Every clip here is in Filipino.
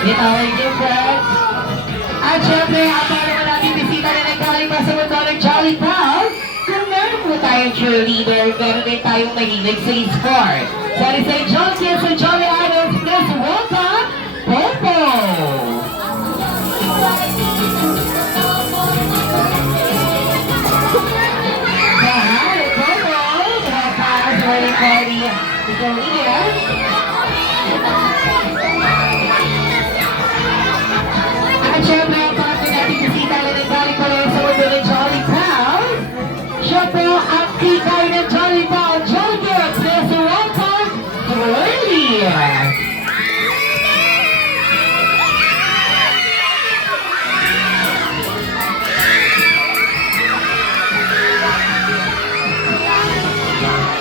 With our dear friends. At syempre, ang para naman natin bisita na nagkaling pa sa mundo ng Jolly Town, kung meron po tayong cheerleader, meron din tayong mahilig sa e-sport. So, sa John Kids and Jolly Idols, please welcome, Popo! Hi, Popo! Pass, very sorry. Ikaw here. At syempre, ang partner natin bisita na nagkaling pa rin sa mundo ng Jolly Town. Siya po ang kikay ng Jolly Town, Jolly Kids, please welcome, Brady!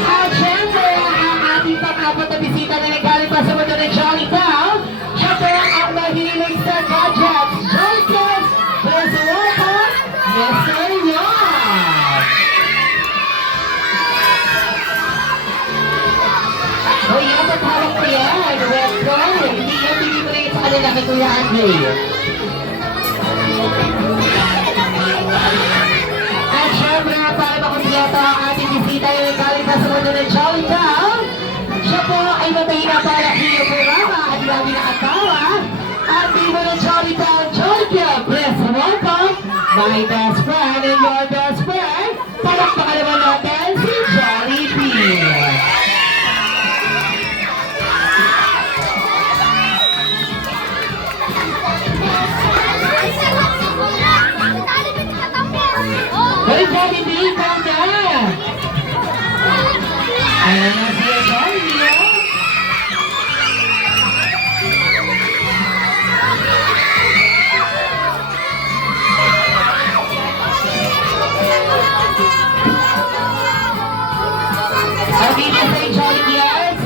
At syempre, ang ating pang-apat na bisita na nagkaling pa sa mundo ng Jolly Town, siya po ang mahilig sa gadgets, Jolly Kids, please welcome, Mr. Rob! So yan, patawag ko yan, welcome! Hindi yan, bigay ko na yun sa kanila kay Kuya Andre. At syempre, para makumpleto ang ating bisita yung nagkaling pa sa mundo ng Jolly Town, siya po ay matayin na para hiyo programa at grabe na katawa. At vivo ng Jolly Town, Jolly Kids, please welcome my best friend and your best friend. Palakpakan naman natin si Jolly P. Hey, Jolly B, calm down. Ayan na siya, Jolly B. Sabi niya sa Jolly Kids,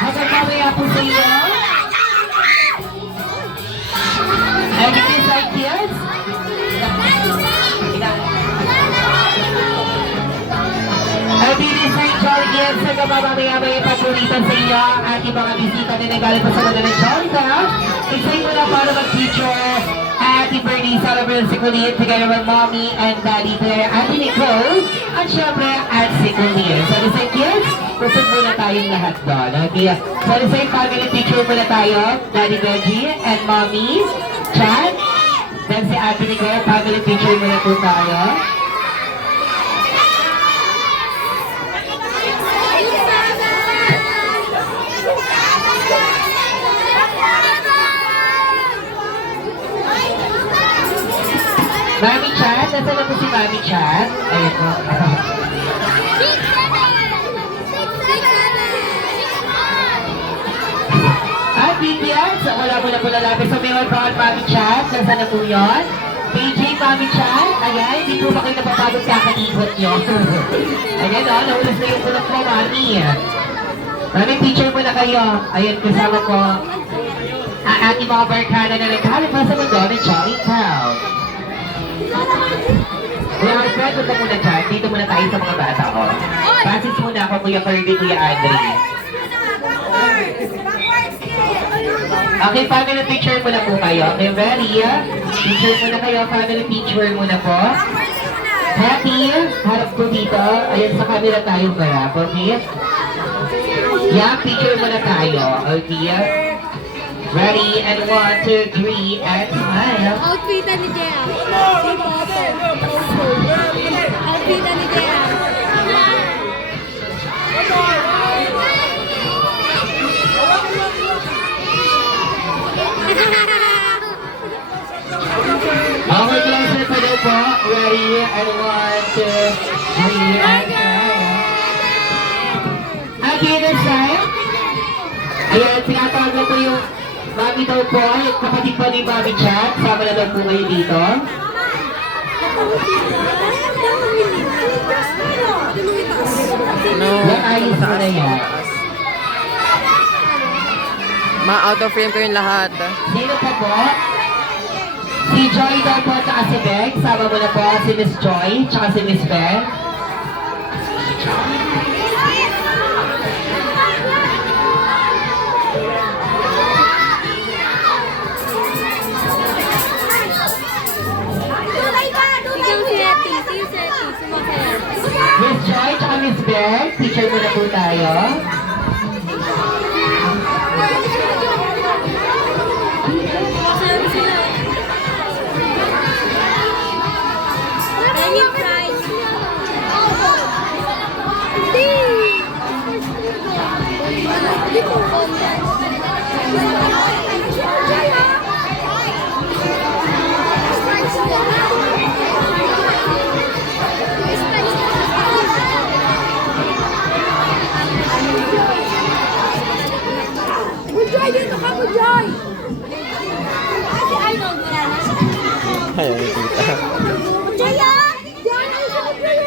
hanggang mamaya po sa iyo. Ay, dito sa Kids. Dito sa Jolly Kids, hanggang mamaya-maya papulitan sa iyo at yung mga bisita na nagaling pa sa mundo ng Jolly Town. Excited mo na para mag-feature Happy birthday celebration ulit together with Mommy and Daddy there, Ate Nicole, at syempre at si Kulir. So the same kids, pusog muna tayong lahat doon. Okay? So the same family picture muna tayo, Daddy Benji and Mommy, Chad, then si Ate Nicole, family picture muna po tayo. Mami Chat, nasa na po si Mami Chat? Ayun po. At BTS, wala mo na po lalapit sa mayor pa Mami Chat. Nasa na po yun? PJ Mami Chat, ayan, hindi po ba kayo napapagod kakaikot nyo? Ayan o, naulas na yung kulak mo, Mami. Mami, picture mo na kayo. Ayan, kasama po ang ating mga barkada na naghalip pa sa mundo ng Jolly Town. Kuya Alfred, punta muna dyan. Dito muna tayo sa mga bata ko. Basis muna ako, Kuya Kirby, Kuya Andre. Okay, family picture muna po kayo. Okay, ready? Picture muna kayo, family picture muna po. Happy, harap po dito. Ayan, sa camera tayo marap. Okay? Yeah, picture muna tayo. Okay? Ready, and 1, 2, 3, and smile. Outfitan ni Jea. Outfitan ni Jea. Okay, closer pa daw po. Ready, and 1, 2, 3, and smile. At the other side. Ayan, tinatawag na po yung Mami daw po, kapatid po ni Mami Chat. Sama na daw po kayo dito. No. Ayos mo na yan. Ma-out of frame ko yung lahat. Sino pa po? Si Joy daw po, tsaka si Beg. Sama mo na po si Miss Joy, tsaka si Miss Beg. Bujoy, dito ka, Bujoy! Si Arnold, wala na. Ayun, kita. Bujoy, ah! Diyan ay si Bujoy!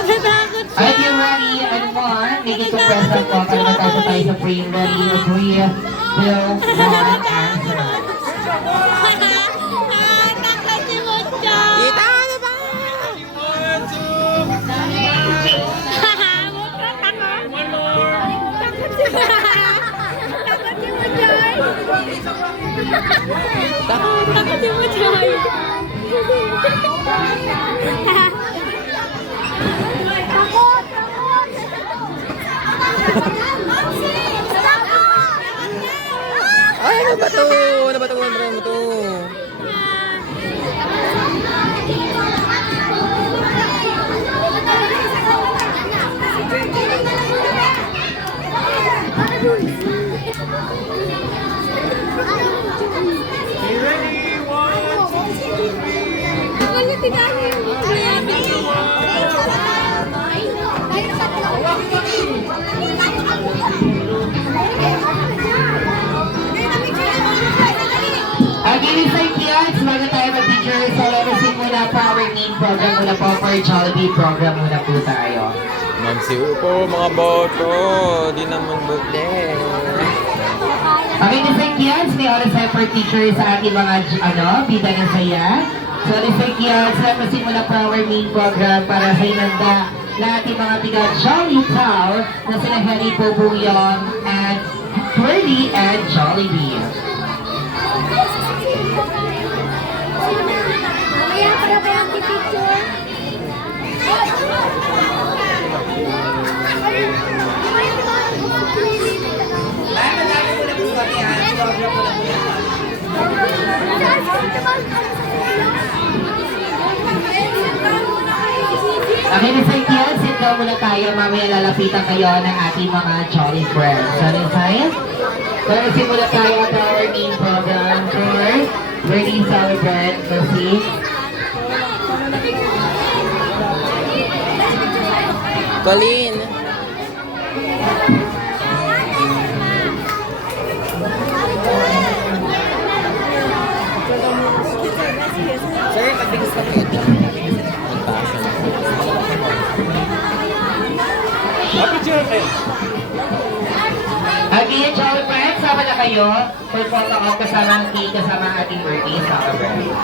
Natatakot siya! Are you ready? Ano mo ah? Make it to present po para matapos tayo sa frame. Ready, 3, 2, 1, answer. Takot si Bujoy! Kita ano ba? Takot si Bujoy! Takot! Ay, ano ba to? Ano ba to? Ano ba to? Ano tinanong yung Again, sa kids, bago tayo mag-teacher, so levesin muna po our main program muna po for Jollibee program muna po tayo. Magsiu po mga boto. Di naman bote. Okay, sa kids, may oras tayo for teacher sa ating mga, bida ng saya. So, sa kids, levesin muna po our main program para sa inanda na ating mga tiga Jolly Pal na sila Henry Bobuyong and Twirly and Jollibee. Mamaya para ba yung picture? Okay, Miss Kiel, sit down muna tayo. Mamaya lalapitan kayo ng ating mga Jolly Friends. So, Miss Pero simula tayo at our main program for Ready Celebrate. Proceed. Colleen. Sir, pagbigis ka kayo. Again, Jolly Friends, sama na kayo. For photo op kasama ang cake, kasama ang ating birthday celebrate.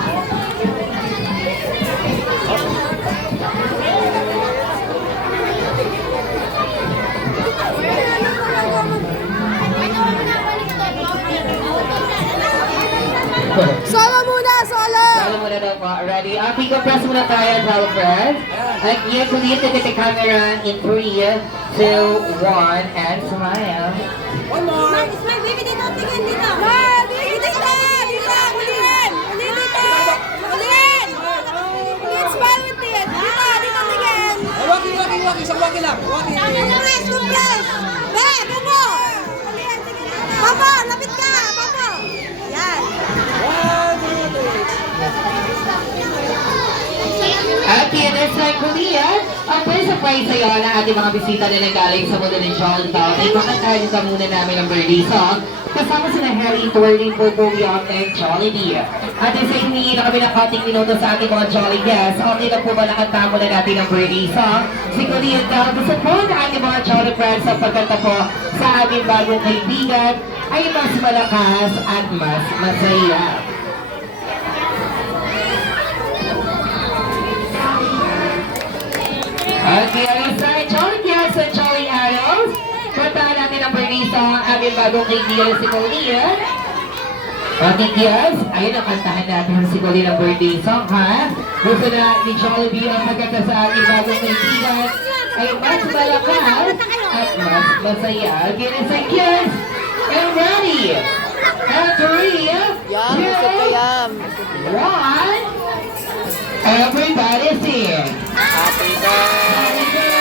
Solo muna, solo! Solo muna daw po. Ready? Pick up press muna tayo, Jolly Friends. At yes, ulit at the camera in 3, 2, 1, and smile. Smile, baby, dito, tingin dito. Ma, dito, dito, dito, ulihin, ulihin dito, ulihin. Ulihin, smile with it. Dito, dito, tingin. Waki, isang waki lang. Waki. Tama na nga, surprise. Be, bumo. Ulihin, tingin dito. Papa, lapit ka, papa. Yan. At PNS like Korea, ang surprise sa'yo na ating mga bisita na nagaling sa mundo ng Jolly Town ay kakantahin ka muna namin ang birthday song kasama sila Harry, Twirly, Bobuyong, and Jollibee. At sa hindi na kami ng kating minuto sa ating mga Jolly guests, okay na po ba nakanta muna natin ang birthday song? Si Korea daw, gusto po na ating mga Jolly friends sa pagkanta po sa aming bagong kaibigan ay mas malakas at mas masaya. Okay, alas na Jolly Guests and Jolly Arrows. Puntahan natin ang birthday song aming bagong kaibigan si Colleen. Okay, guys, ayun ang kantahan natin si Colleen ang birthday song, ha? Gusto na ni Jollibee ang magkanta sa aming bagong kaibigan ay mas malakas at mas masaya. Okay, let's say kids, and ready! And 3, Yum, busog ka yum. one. Everybody sing. Happy birthday.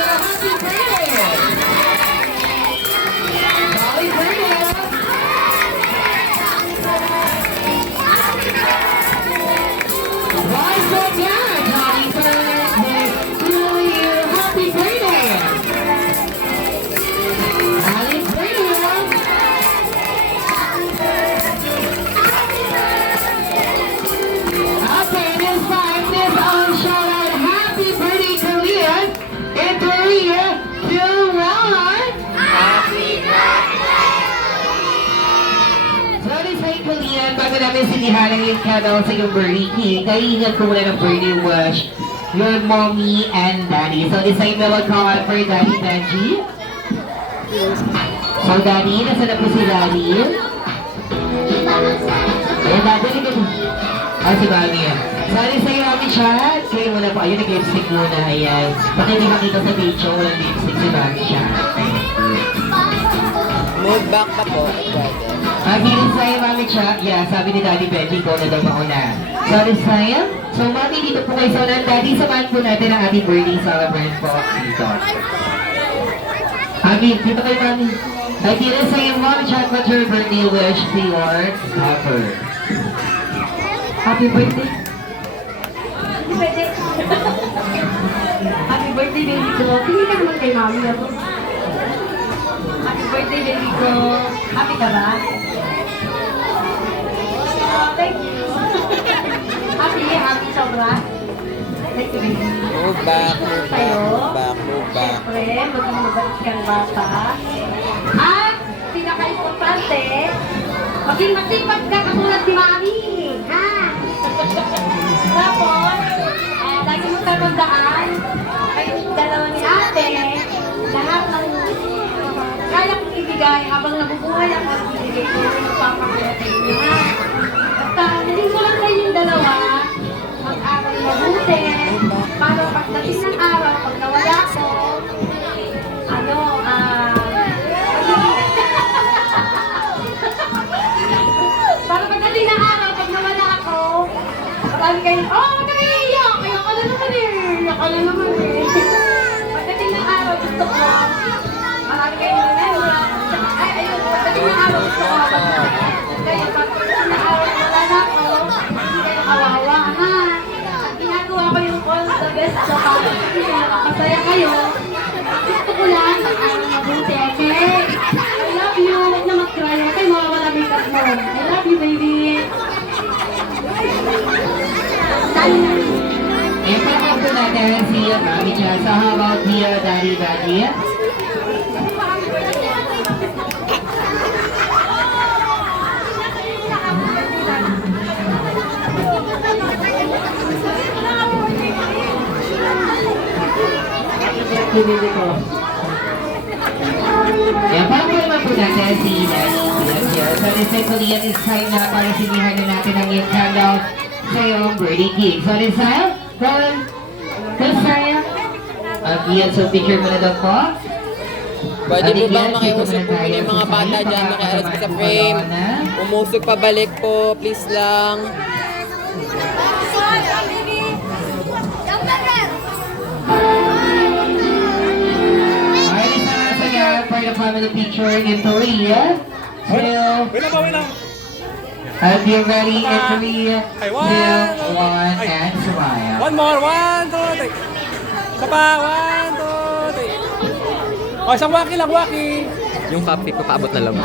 Happy birthday. Happy birthday. Rise up now, happy birthday to you. Happy birthday. Happy birthday. Okay, this time, this on shout out happy birthday to Leon in 3, 2, 1. So, this ay ko Leon, bago namin sinihan ang yung candle sa iyong birthday cake, kaiingat ko muna ng birthday wish your mommy and daddy. So, this ay will call for Daddy Benji. So, Daddy, nasa na po si Daddy? Ayan, Daddy, si Mami. Sorry sa'yo, Mami Chat. Kayo muna po. Ayun, nag-lipstick muna. Ayan. Baka hindi makita sa picture, walang lipstick si Mami Chat. Move back pa po. Pwede. Mabilis sa'yo, Mami Chat. Yeah, sabi ni Daddy Benji, ikaw na daw mauna. Sorry sa'yo. So, Mami, dito po kayo. So, Daddy, samahan po natin ang ating birthday celebrant po dito. Mami, dito kayo, Mami. Ay, dito sa'yo, Mami Chat, what's your birthday wish to your daughter? Happy birthday. Happy birthday. Happy birthday, baby ko. Hindi ka naman kay mami ako. Happy birthday, baby ko. Happy ka ba? Thank you. Happy sobra. Thank you, baby. Move back, move back, move back, move back. Siyempre, maging mabait kang bata. At, pinaka-importante, maging masipag ka katulad ni mami. Ha? Tapos, lagi mo tatandaan, kayong dalawa ni ate, lahat ng kaya kong ibigay habang nabubuhay ako at ibigay ko yung magpapakaya sa inyo. Ha? Basta, naging ko lang kayong dalawa, mag-aral mabuti, para pagdating ng araw, pag nawala ako, para pagdating ng araw, pag nawala ako, marami kayo, huwag ka naiiyak, iyak ka na naman eh. Pagdating ng araw, gusto ko, marami kayo remember. Ayun, pagdating ng araw, gusto ko, kaya pagdating ng araw, wala na ako, hindi kayo kawawa, ha? At ginagawa ko yung all the best sa pagdating na nakakasaya kayo. Gusto ko lang, mag-aral mabuti, okay? I love you, huwag na mag-cry, huwag kayo mawawala makeup mo. I love you, baby. Ipapag po natin si Mami Chat. So how about here, Daddy Benji? Ipapag naman po natin si Daddy Benji. So this is Kulian, it's time na para sinihan na natin ang yung candle sa iyong birthday cake. So this time, good saya. Iyan, so picture mo na daw po. Pwede po ba makiusap po muna yung mga bata dyan, makialas po sa frame. Umusog pabalik po, please lang. Alright, isa na saya for the family picture in 3, 2, and be ready in 3, 2, 1, and smile. One more, 1, 2, 3. Isa pa, 1, 2, 3. O, isang waki lang, waki. Yung cupcake ko paabot na lang.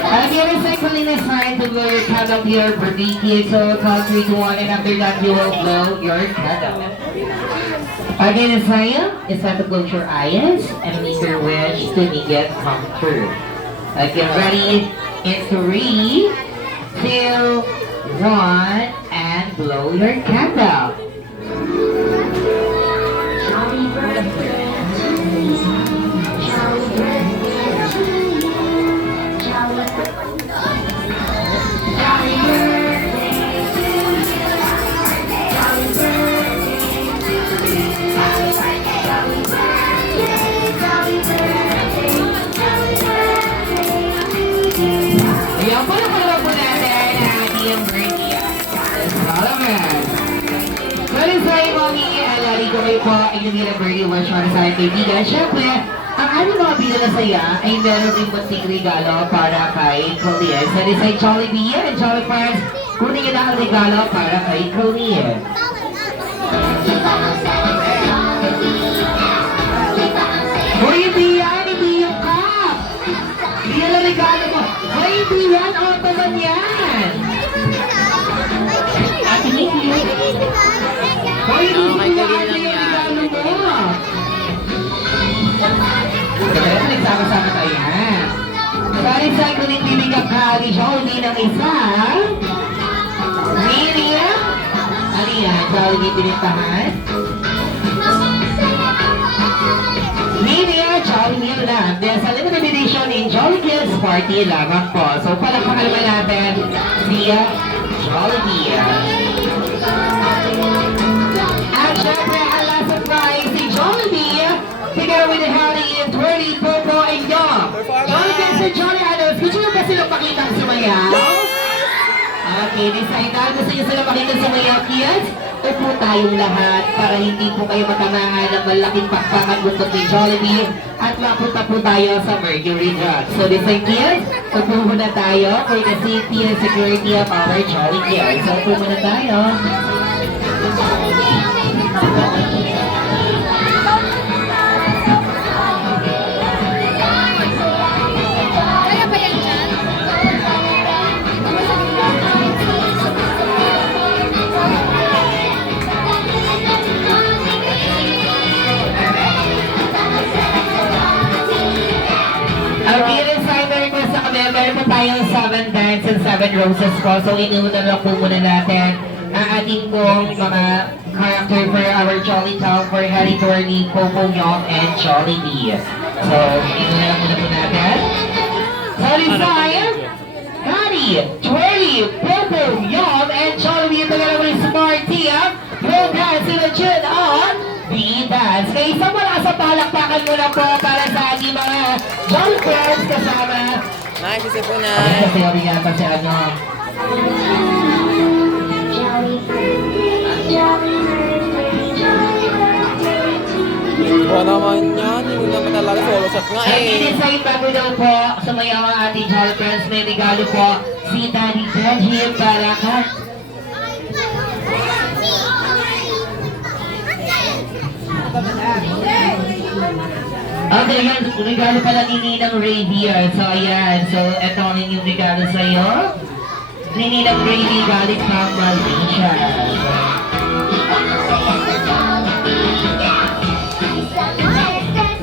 And the other side, Kalina is trying to blow your candle here for DK. So count 3 to 1, and after that, you will blow your candle. Again, Isaiah, it's time to close your eyes and make your wish to make it come true. Get ready in 3, 2, 1, and blow your candle. Happy birthday. Sorry, Mommy. Alari ko kayo po. Ay naging birthday wish para sa aking kaibigan. Siyempre, ang aming mga bila na saya ay meron din munting regalo para kay Colleen. Sorry, sa Jollibee and Jolly Friends. Kunin niyo na ang regalo para kay Colleen. Hoy, hindi yan! Hindi yung cup! Hindi yan ang regalo mo! Hoy, hindi yan! Auto man yan! Ate Nikki! Hoy, hindi ko yan yung regalo mo! Kaya nagsama-sama tayo ha! Sorry sa ko nang bibigyan ka ni Jolie ng isa! Miriam! Ano yan? Jolie pinitahan? Media, Jolly Meal lang. There's a limited edition in Jolly Kids Party lamang po. So, palakpakan naman natin via Jolly Meal. At syempre, ang last surprise, si Jolly Meal, together with the Harry and Twirly, Popo, and Dom. Jolly Kids and Jolly Adults, gusto nyo ba silang makitang sumayaw? Okay, decide na. Gusto nyo silang makitang sumayaw, kids? Upo tayong lahat para hindi po kayo matamaan ng malaking pakpakan buntot ni Jollibee at mapunta po tayo sa Mercury Drug. So listen kids, upo muna tayo for the safety and security of our Jolly Kids. So upo muna tayo. Kaya ba yan dyan? Okay, inside the request sa kami, meron po tayong 7 dance and 7 roses po. So inuunan lang po muna natin ang ating pong mga character for our Jolly Town for Harry Twirly, Popo Yum, and Jollibee. So, inuunan lang muna po natin. Sorry, Ryan! Harry, Twirly, Popo Yum, and Jollibee. Ito nga naman yung Smart Team. Will dance in a chin on B-Dance. Kaya isang malakas sa palakpakan muna po para sa ating mga Jolly Friends kasama. Nice, isa po na. Kasi obrigado pa si ano. Wala naman yan. Hindi naman talaga solo shot nga At eh. inisay bago daw po sumayaw ang ating Jolly Friends. May regalo po si Daddy Benji para ka. Okay, yan. Regalo pala ni Ninang Ray here. So, ayan. So, eto ang inyong regalo sa'yo. Ni Ninang Ray galing from Malaysia.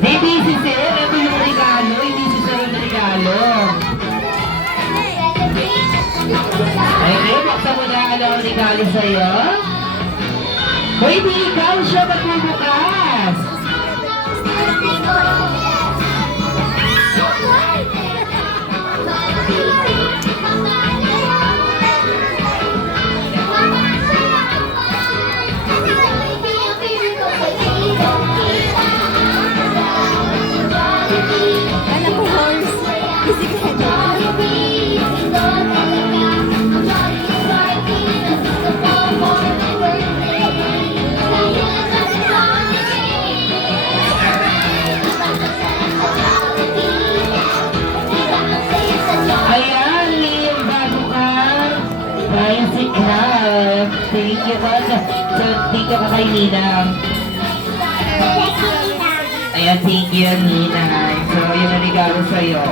Di busy sir. Ito yung regalo. Hindi si sir yung regalo. Okay, buksan mo na ano ang regalo sa'yo. Hoy, di ikaw siya magbubukas. Alam ko, horse. Ayan, Liam, bago ka. Kaya si Crab. Thank you ka. So, thank you ka kay Ninang. Ayan, thank you, Ninang. So, yun ang regalo sa'yo.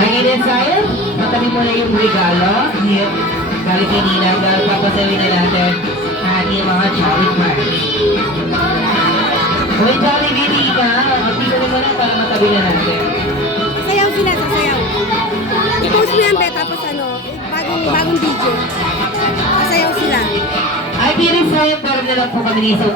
Ang in-inside, matabi mo na yung regalo. Here, galing kay Ninang. Dahil papasawin na natin ang ating mga Jolly Friends. Uy, Jollibee, di ka. Pagpilo naman lang para matabi na natin. Sayaw sila, sasayaw. I-post mo yan, be, tapos ano, bagong video. Sasayaw sila. Ay, pinisayang pero na lang po kami ni Isang